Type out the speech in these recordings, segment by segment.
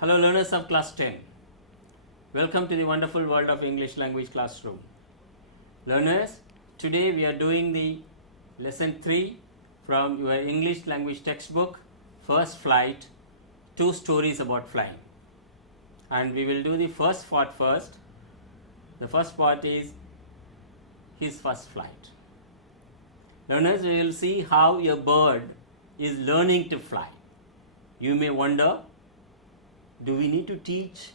Hello learners of class 10. Welcome to the wonderful world of English language classroom. Learners, today we are doing the lesson 3 from your English language textbook, First Flight, 2 stories about flying. And we will do the first part first. The first part is his first flight. Learners, we will see how a bird is learning to fly. You may wonder, do we need to teach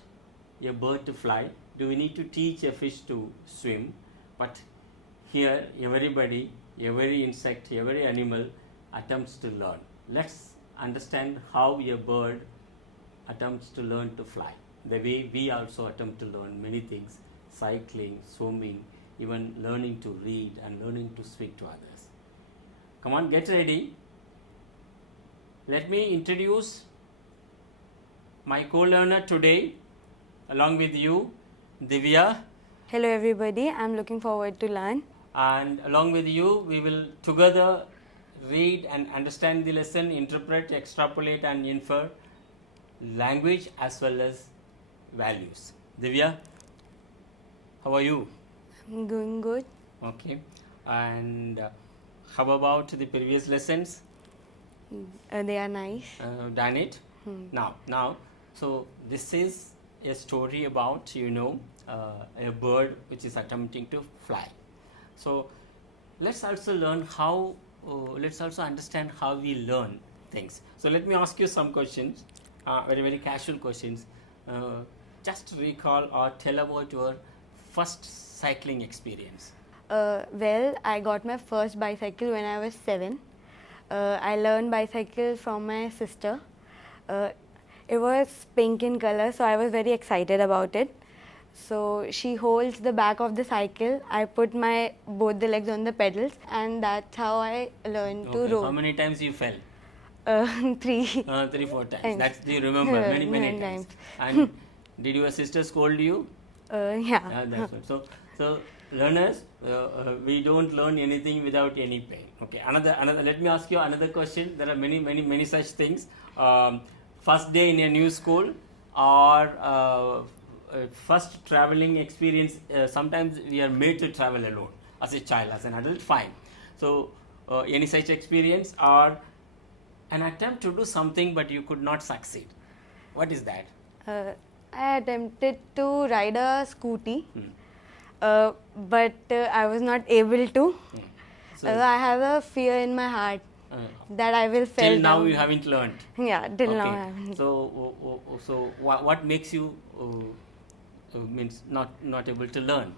a bird to fly? Do we need to teach a fish to swim? But here everybody, every insect, every animal attempts to learn. Let's understand how a bird attempts to learn to fly. The way we also attempt to learn many things, cycling, swimming, even learning to read and learning to speak to others. Come on, get ready. Let me introduce my co-learner today, along with you, Divya, Hello everybody, I'm looking forward to learn. and along with you, we will together read and understand the lesson, interpret, extrapolate and infer language as well as values. Divya, how are you? I'm doing good. Okay. And how about the previous lessons? They are nice. Done it? Now, so this is a story about, a bird which is attempting to fly. So let's also learn how, let's also understand how we learn things. So let me ask you some questions, very, very casual questions. Just recall or tell about your first cycling experience. Well, I got my first bicycle when I was 7. I learned bicycle from my sister. It was pink in color, so I was very excited about it. So she holds the back of the cycle. I put my both the legs on the pedals, and that's how I learned to Okay. row. How many times you fell? 3. 3-4 times. Times. That's you remember many Many times. times. And did your sister scold you? Yeah. That's right. So learners, we don't learn anything without any pain. Okay. Another. Let me ask you another question. There are many such things. First day in a new school, or first traveling experience. Sometimes we are made to travel alone as a child, as an adult. Fine. So any such experience, or an attempt to do something but you could not succeed. What is that? I attempted to ride a scooty, but I was not able to. So I have a fear in my heart that I will fail till now down. you haven't learned. Yeah, till now I Okay. haven't. So what makes you means not able to learn?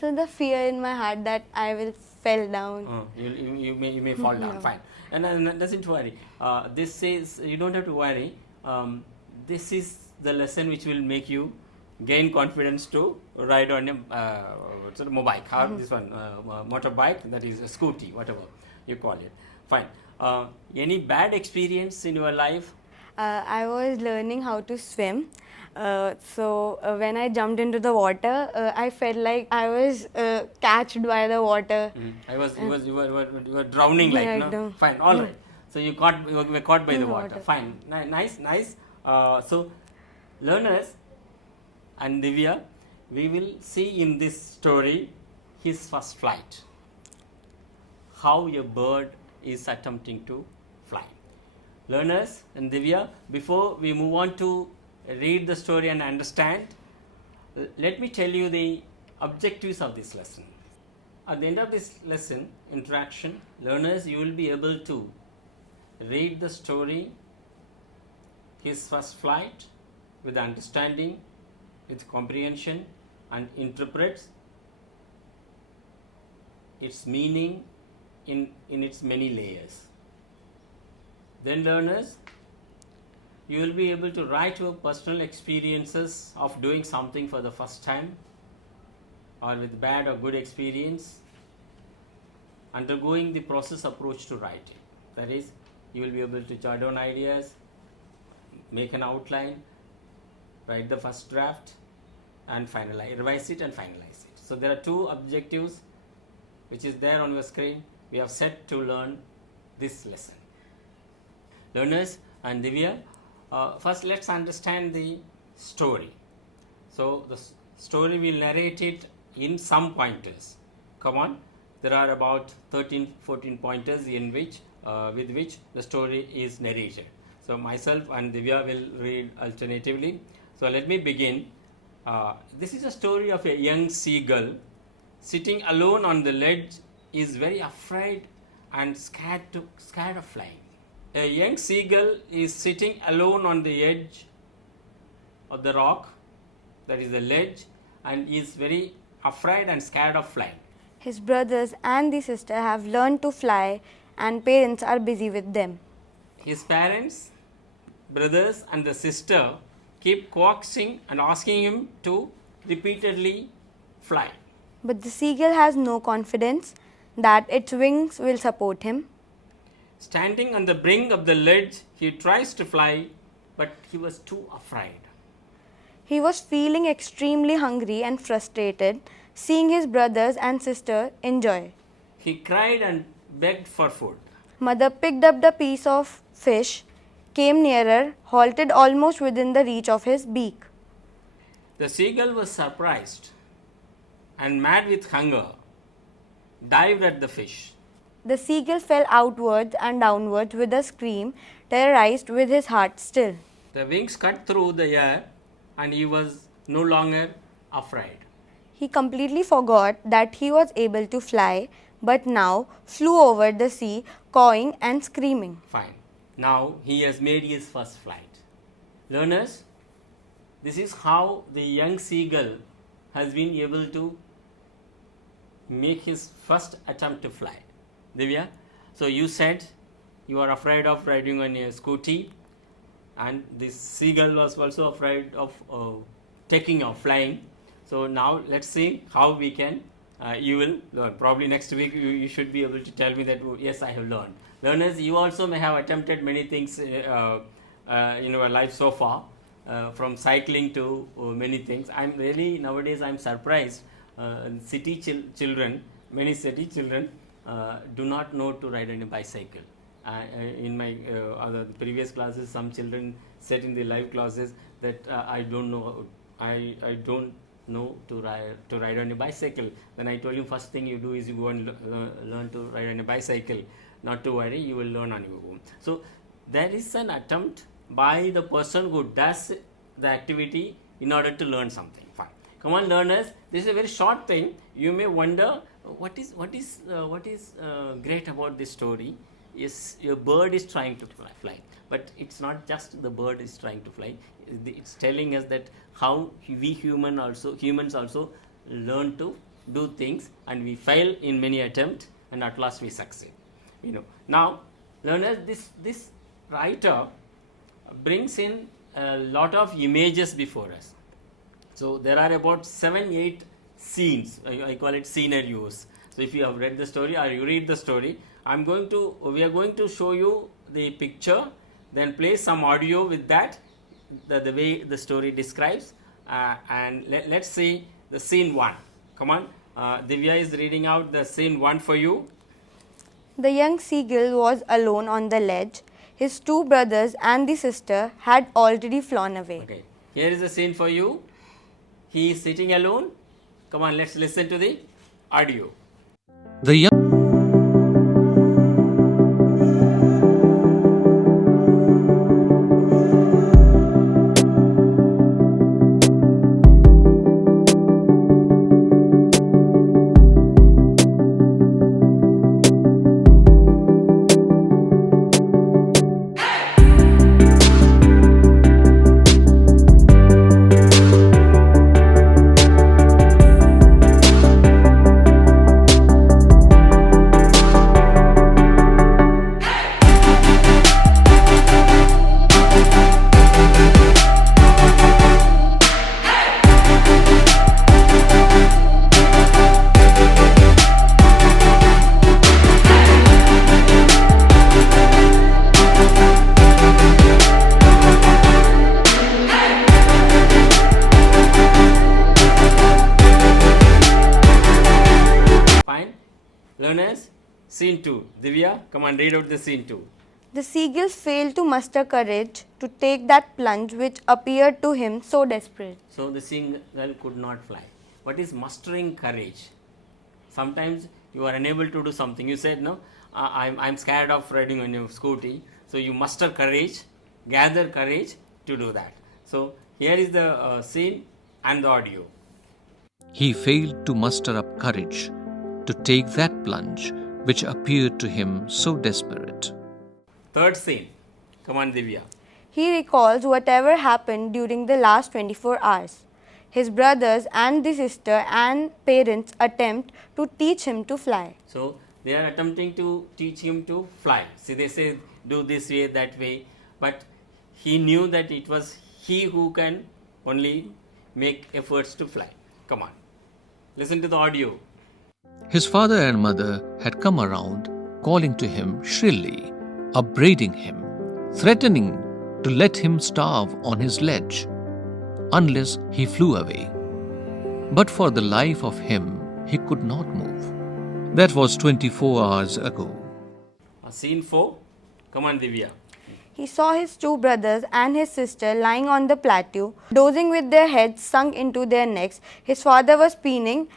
So the fear in my heart that I will fell down. You may fall down. No. Fine. And doesn't worry. This says you don't have to worry. This is the lesson which will make you gain confidence to ride on a sort of mobile car. This one motorbike, that is a scooty, whatever you call it. Fine. Any bad experience in your life? I was learning how to swim. So when I jumped into the water, I felt like I was catched by the water. You were drowning like, Yeah, no? no. Fine, all right. So you were caught by the water. Water. Fine, nice. So learners and Divya, we will see in this story his first flight. How a bird is attempting to fly. Learners and Divya, before we move on to read the story and understand, let me tell you the objectives of this lesson. At the end of this lesson, interaction, learners, you will be able to read the story, his first flight, with understanding, with comprehension, and interpret its meaning in its many layers. Then learners, you will be able to write your personal experiences of doing something for the first time, or with bad or good experience, undergoing the process approach to writing. That is, you will be able to jot down ideas, make an outline, write the first draft, and revise it and finalize it. So there are 2 objectives which is there on your screen. We have set to learn this lesson. Learners and Divya, First, let's understand the story. So, the story will narrate it in some pointers. Come on, there are about 13-14 pointers in which with which the story is narrated. So, myself and Divya will read alternatively. So, let me begin. This is a story of a young seagull sitting alone on the ledge, is very afraid and scared of flying. A young seagull is sitting alone on the edge of the rock, that is the ledge, and is very afraid and scared of flying. His brothers and the sister have learned to fly and parents are busy with them. His parents, brothers, and the sister keep coaxing and asking him to repeatedly fly. But the seagull has no confidence that its wings will support him. Standing on the brink of the ledge, he tries to fly, but he was too afraid. He was feeling extremely hungry and frustrated, seeing his brothers and sister enjoy. He cried and begged for food. Mother picked up the piece of fish, came nearer, halted almost within the reach of his beak. The seagull was surprised and mad with hunger, dived at the fish. The seagull fell outwards and downwards with a scream, terrorized with his heart still. The wings cut through the air and he was no longer afraid. He completely forgot that he was able to fly, but now flew over the sea, cawing and screaming. Fine. Now he has made his first flight. Learners, this is how the young seagull has been able to make his first attempt to fly. Divya, so you said you are afraid of riding on a scooty, and this seagull was also afraid of taking off, flying. So now let's see how we can, you will learn. Probably next week you should be able to tell me that, oh, yes, I have learned. Learners, you also may have attempted many things in your life so far, from cycling to many things. I'm really, nowadays I'm surprised, city children, many city children do not know to ride on a bicycle. In my other previous classes, some children said in the live classes that I don't know to ride on a bicycle. Then I told him, first thing you do is you go and learn to ride on a bicycle. Not to worry, you will learn on your own. So there is an attempt by the person who does the activity in order to learn something. Fine. Come on, learners. This is a very short thing. You may wonder what is great about this story. Is your bird is trying to fly, but it's not just the bird is trying to fly. It's telling us that how we humans also learn to do things, and we fail in many attempts, and at last we succeed. Now, learners, this writer brings in a lot of images before us. So there are about 7-8 scenes. I call it scenarios. So if you have read the story or you read the story, we are going to show you the picture, then play some audio with that, the way the story describes, and let's see the scene 1. Come on, Divya is reading out the scene 1 for you. The young seagull was alone on the ledge. His two brothers and the sister had already flown away. Okay, here is the scene for you. He is sitting alone. Come on, let's listen to the audio. The young Learners, scene 2. Divya, come on, read out the scene 2. The seagull failed to muster courage to take that plunge which appeared to him so desperate. So the seeing girl could not fly. What is mustering courage? Sometimes you are unable to do something. You said, no, I'm scared of riding on your scooty. So you muster courage, gather courage to do that. So here is the scene and the audio. He failed to muster up courage to take that plunge which appeared to him so desperate. Third scene. Come on, Divya. He recalls whatever happened during the last 24 hours. His brothers and the sister and parents attempt to teach him to fly. So they are attempting to teach him to fly. See, they say do this way, that way, but he knew that it was he who can only make efforts to fly. Come on, listen to the audio. His father and mother had come around, calling to him shrilly, upbraiding him, threatening to let him starve on his ledge unless he flew away. But for the life of him, he could not move. That was 24 hours ago. Scene 4. Come on, Divya. He saw his two brothers and his sister lying on the plateau, dozing with their heads sunk into their necks. His father was preening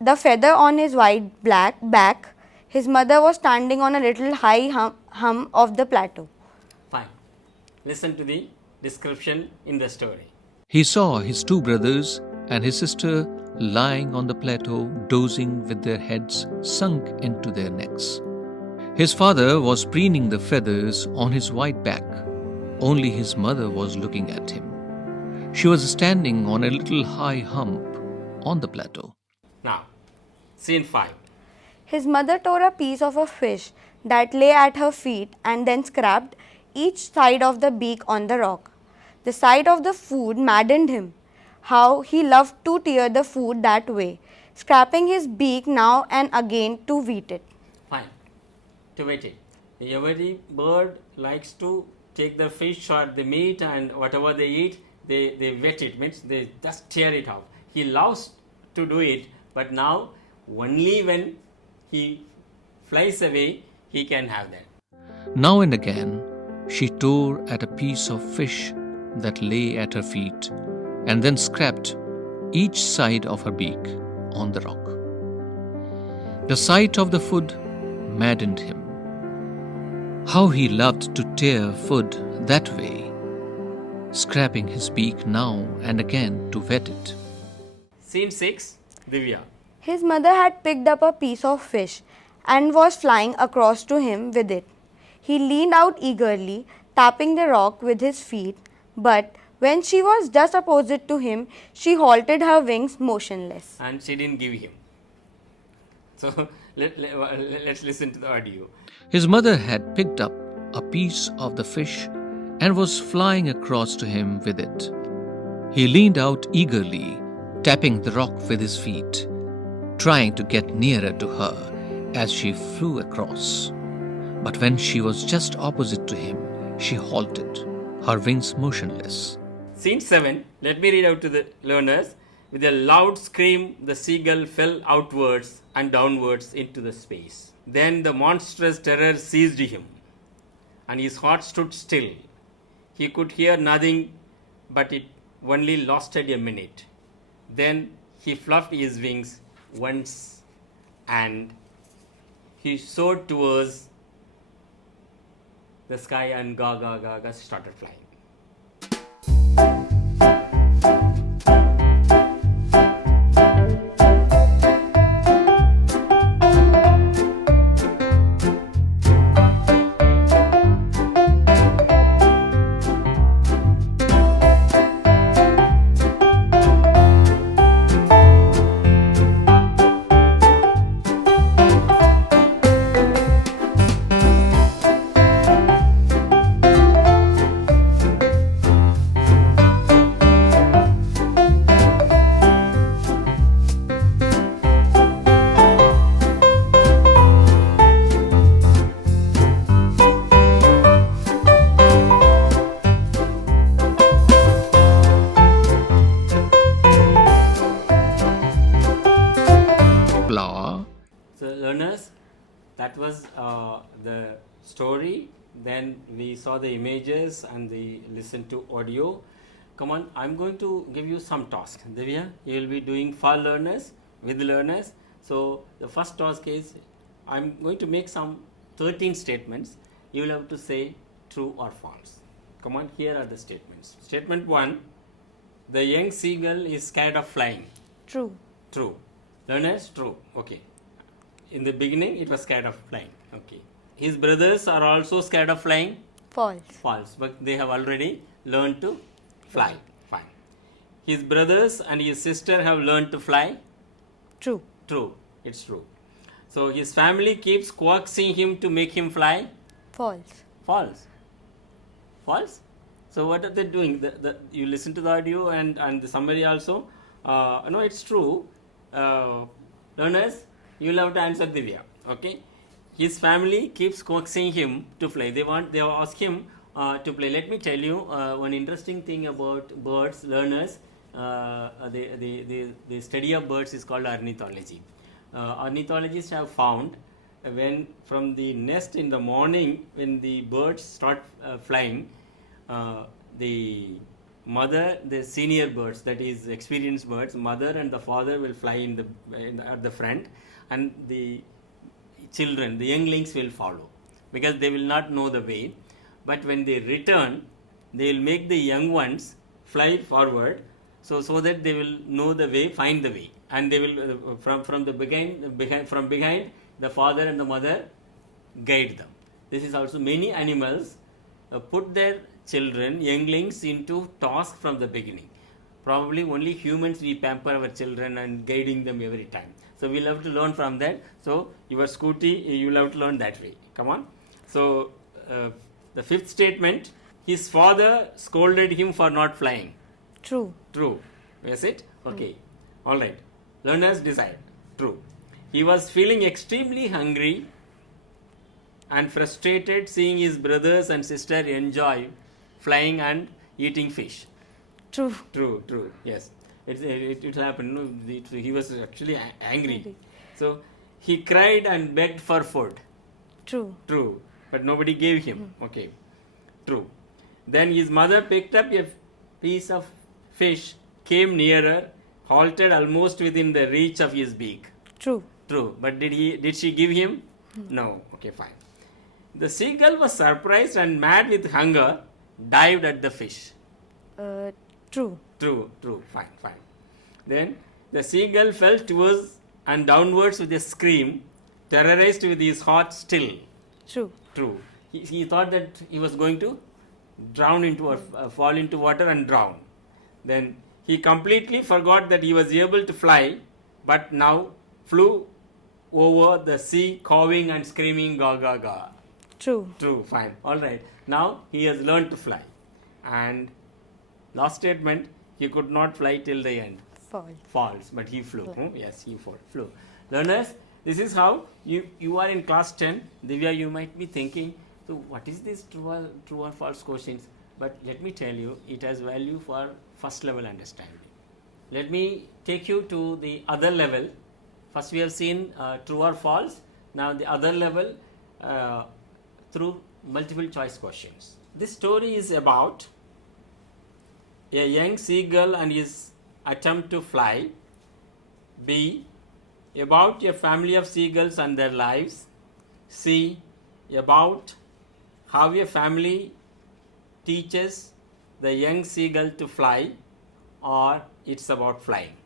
the feather on his white black back. His mother was standing on a little high hum of the plateau. Fine. Listen to the description in the story. He saw his two brothers and his sister lying on the plateau, dozing with their heads sunk into their necks. His father was preening the feathers on his white back. Only his mother was looking at him. She was standing on a little high hump on the plateau. Now, scene 5. His mother tore a piece of a fish that lay at her feet and then scraped each side of the beak on the rock. The sight of the food maddened him. How he loved to tear the food that way, scraping his beak now and again to eat it. Fine. To wet it. Every bird likes to take the fish or the meat, and whatever they eat, they wet it, means they just tear it off. He loves to do it, but now only when he flies away, he can have that. Now and again, she tore at a piece of fish that lay at her feet and then scraped each side of her beak on the rock. The sight of the food maddened him. How he loved to tear food that way, scraping his beak now and again to wet it. Scene 6. Divya. His mother had picked up a piece of fish and was flying across to him with it. He leaned out eagerly, tapping the rock with his feet, but when she was just opposite to him, she halted her wings motionless. And she didn't give him. So let's listen to the audio. His mother had picked up a piece of the fish and was flying across to him with it. He leaned out eagerly, tapping the rock with his feet, trying to get nearer to her as she flew across. But when she was just opposite to him, she halted, her wings motionless. Scene 7. Let me read out to the learners. With a loud scream, the seagull fell outwards and downwards into the space. Then the monstrous terror seized him, and his heart stood still. He could hear nothing, but it only lasted a minute. Then he fluffed his wings once and he soared towards the sky and gaga started flying. So learners, that was the story then we saw the images and we listened to audio. Come on, I'm going to give you some tasks. Divya, you will be doing for learners, with learners. So the first task is, I'm going to make some 13 statements. You will have to say true or false. Come on, here are the statements. Statement 1, the young seagull is scared of flying. True. True. Learners, true. Okay. In the beginning, it was scared of flying. Okay. His brothers are also scared of flying. False. False. But they have already learned to fly. Fine. His brothers and his sister have learned to fly. True. True. It's true. So his family keeps coaxing him to make him fly. False. False. False. So what are they doing? You listen to the audio and the summary also. No, it's true. Learners, you will have to answer Divya. Okay. His family keeps coaxing him to fly. They ask him to play. Let me tell you one interesting thing about birds. Learners, the study of birds is called ornithology. Ornithologists have found when from the nest in the morning, when the birds start flying, the mother, the senior birds, that is experienced birds, mother and the father will fly at the front, and the children, the younglings will follow, because they will not know the way. But when they return, they will make the young ones fly forward, so that they will know the way, find the way, and they will from behind the father and the mother guide them. This is also many animals put their children, younglings, into task from the beginning. Probably only humans, we pamper our children and guiding them every time. So we'll have to learn from that. So your scooty, you will have to learn that way. Come on. So the fifth statement, his father scolded him for not flying. True. True. Is it? Okay. All right. Learners decide. True. He was feeling extremely hungry and frustrated seeing his brothers and sister enjoy flying and eating fish. True. True, true. Yes. It happened. No, he was actually angry. So he cried and begged for food. True. True. But nobody gave him. Okay. True. Then his mother picked up a piece of fish, came nearer, halted almost within the reach of his beak. True. True. But did she give him? No. Okay, fine. The seagull was surprised and mad with hunger, dived at the fish. True. True, true. Fine. Then the seagull fell towards and downwards with a scream, terrorized with his heart still. True. True. He thought that he was going to drown into or fall into water and drown. Then he completely forgot that he was able to fly, but now flew over the sea, cawing and screaming, ga ga ga. True. True, fine. All right. Now he has learned to fly. And last statement, he could not fly till the end. False. False, but he flew. Yes, he flew. Learners, this is how you are in class 10. Divya, you might be thinking, so what is this true or false questions? But let me tell you, it has value for first level understanding. Let me take you to the other level. First we have seen true or false. Now the other level through multiple choice questions. This story is about a young seagull and his attempt to fly. B, about a family of seagulls and their lives. C, about how a family teaches the young seagull to fly, or it's about flying.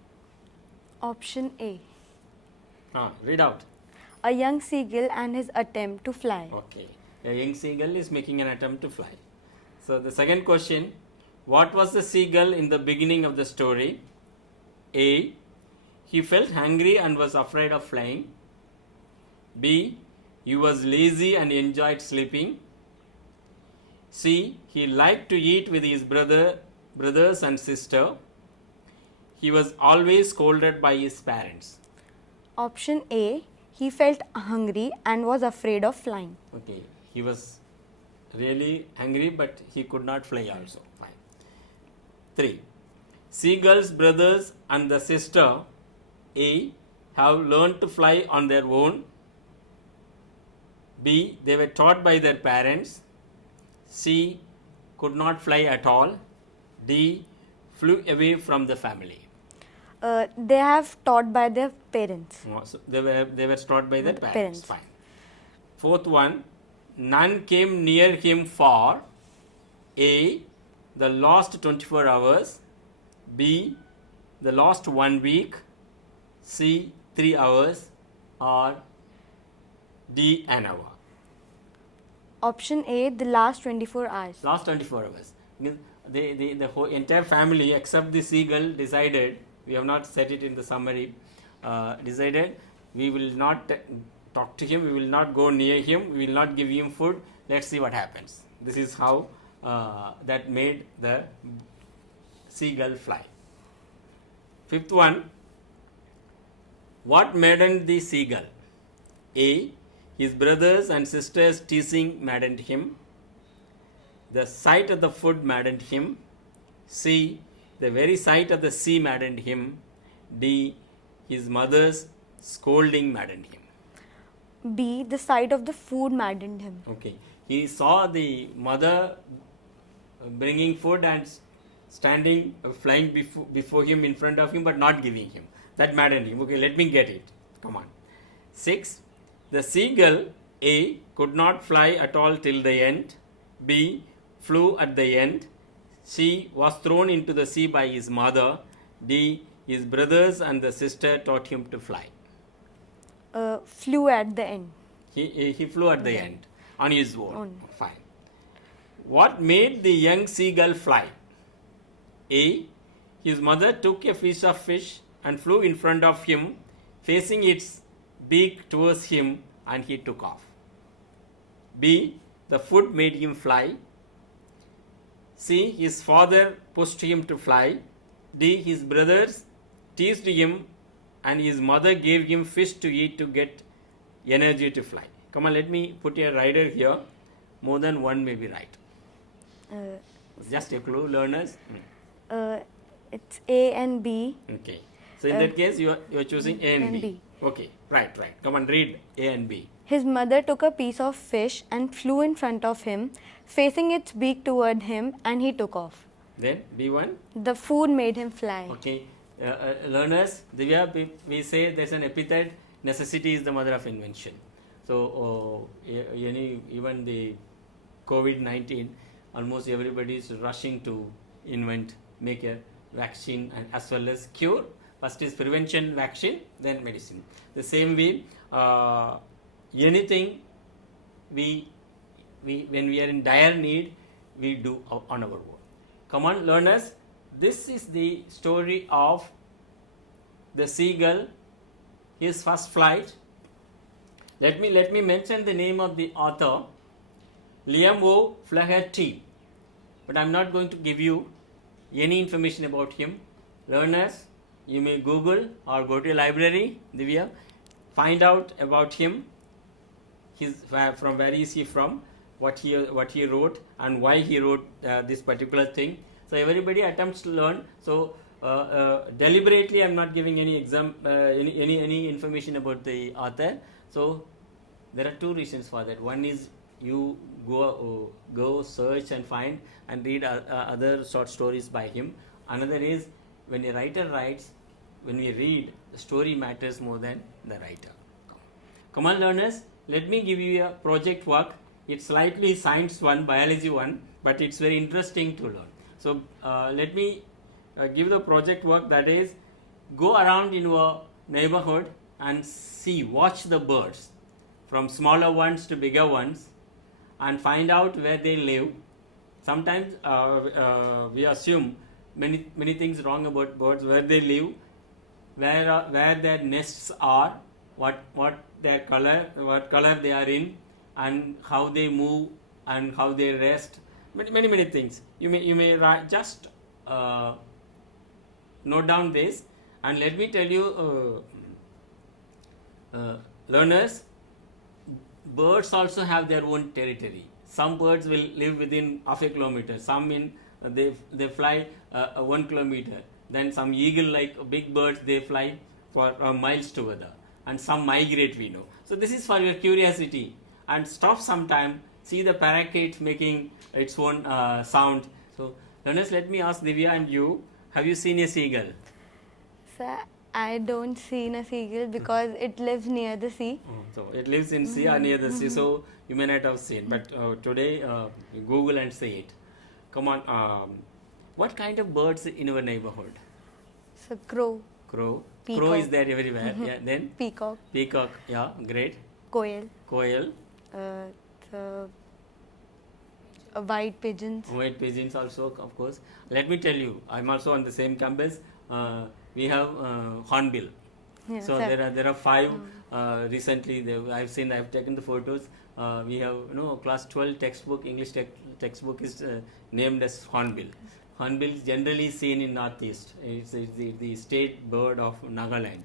Option A. Read out. A young seagull and his attempt to fly. Okay. A young seagull is making an attempt to fly. So the second question, what was the seagull in the beginning of the story? A, he felt hungry and was afraid of flying. B, he was lazy and enjoyed sleeping. C, he liked to eat with his brothers and sister. He was always scolded by his parents. Option A, he felt hungry and was afraid of flying. Okay, he was really hungry but he could not fly also. Fine. 3. Seagull's brothers and the sister A have learned to fly on their own. B, they were taught by their parents. C. Could not fly at all. D. Flew away from the family. They have taught by their parents. So they were taught by their parents. Parents. Fine. Fourth one, none came near him for A. the last 24 hours, B. the last 1 week, C. 3 hours, or D. an hour. Option A, the last 24 hours. Last 24 hours. The whole entire family except the seagull decided, we have not said it in the summary, decided we will not talk to him, we will not go near him, we will not give him food, let's see what happens. This is how that made the seagull fly. Fifth one, what maddened the seagull? A. His brothers and sisters teasing maddened him. The sight of the food maddened him. C. The very sight of the sea maddened him. D. His mother's scolding maddened him. B, the sight of the food maddened him. Okay. He saw the mother bringing food and standing, flying before him, in front of him, but not giving him. That maddened him. Okay, let me get it. Come on. 6. The seagull, A, could not fly at all till the end. B, flew at the end. C, was thrown into the sea by his mother. D, his brothers and the sister taught him to fly. Flew at the end. He flew at the end on his own. Fine. What made the young seagull fly? A, his mother took a piece of fish and flew in front of him, facing its beak towards him, and he took off. B, the food made him fly. C, his father pushed him to fly. D, his brothers teased him and his mother gave him fish to eat to get energy to fly. Come on, let me put a rider here. More than one may be right. Just a clue, learners. It's A and B. Okay. So in that case, you are choosing A and B. Okay, right. Come on, read A and B. His mother took a piece of fish and flew in front of him, facing its beak toward him, and he took off. Then B1. The food made him fly. Okay. Learners, Divya, we say there's an epithet, necessity is the mother of invention. So even the COVID-19, almost everybody is rushing to invent, make a vaccine and as well as cure. First is prevention, vaccine, then medicine. The same way, anything we when we are in dire need, we do on our own. Come on, learners. This is the story of the seagull, his first flight. Let me mention the name of the author, Liam O. Flaherty. But I am not going to give you any information about him. Learners, you may Google or go to a library, Divya, find out about him, from where is he from, what he wrote and why he wrote this particular thing. So everybody attempts to learn. So deliberately I am not giving any any information about the author. So there are two reasons for that. One is you go search and find and read other short stories by him. Another is when a writer writes, when we read, the story matters more than the writer. Come on, learners, let me give you a project work. It's slightly science one, biology one, but it's very interesting to learn. So let me give the project work, that is, go around in your neighborhood and watch the birds from smaller ones to bigger ones and find out where they live. Sometimes we assume many things wrong about birds, where they live, where their nests are, what their color, what color they are in, and how they move and how they rest. Many things. You may just note down this, and let me tell you, learners, birds also have their own territory. Some birds will live within half a kilometer. Some they fly 1 kilometer. Then some eagle, like big birds, they fly for miles together. And some migrate, we know. So this is for your curiosity. And stop sometime see the parakeet making its own sound. So learners, let me ask Divya and you, have you seen a seagull? Sir, I don't see a seagull because it lives near the sea. So it lives in sea or near the sea, so you may not have seen. But today, Google and see it. Come on, what kind of birds in your neighborhood? So crow, Crow. Peacock. Crow is there everywhere. Yeah. Then peacock, peacock. Yeah, great. koel, Quail. the white pigeons. White pigeons also, of course. Let me tell you, I'm also on the same campus. We have hornbill. Yeah, So sir. there are 5 recently. I've taken the photos. We have class 12 textbook, English textbook is named as hornbill. Hornbill is generally seen in northeast. It's the state bird of Nagaland,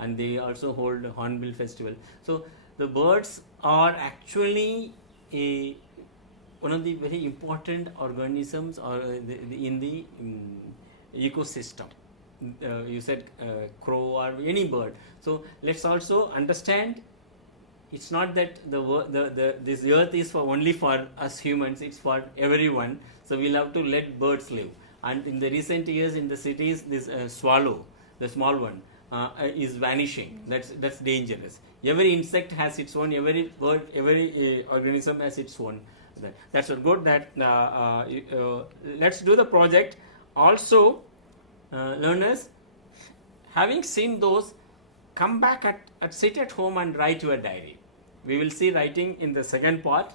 and they also hold a hornbill festival. So the birds are actually one of the very important organisms in the ecosystem. You said crow or any bird. So let's also understand, it's not that this earth is only for us humans, it's for everyone. So we'll have to let birds live. And in the recent years in the cities, this swallow, the small one, is vanishing. That's dangerous. Every insect has its own, every bird, every organism has its own. That's good. That let's do the project. Also, learners, having seen those, come back sit at home and write your diary. We will see writing in the second part.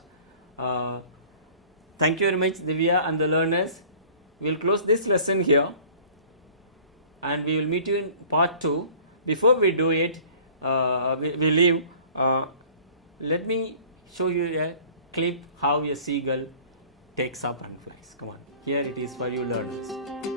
Thank you very much, Divya and the learners. We will close this lesson here, and we will meet you in part 2. Before we do it, we leave. Let me show you a clip how a seagull takes up and flies. Come on, here it is for you learners.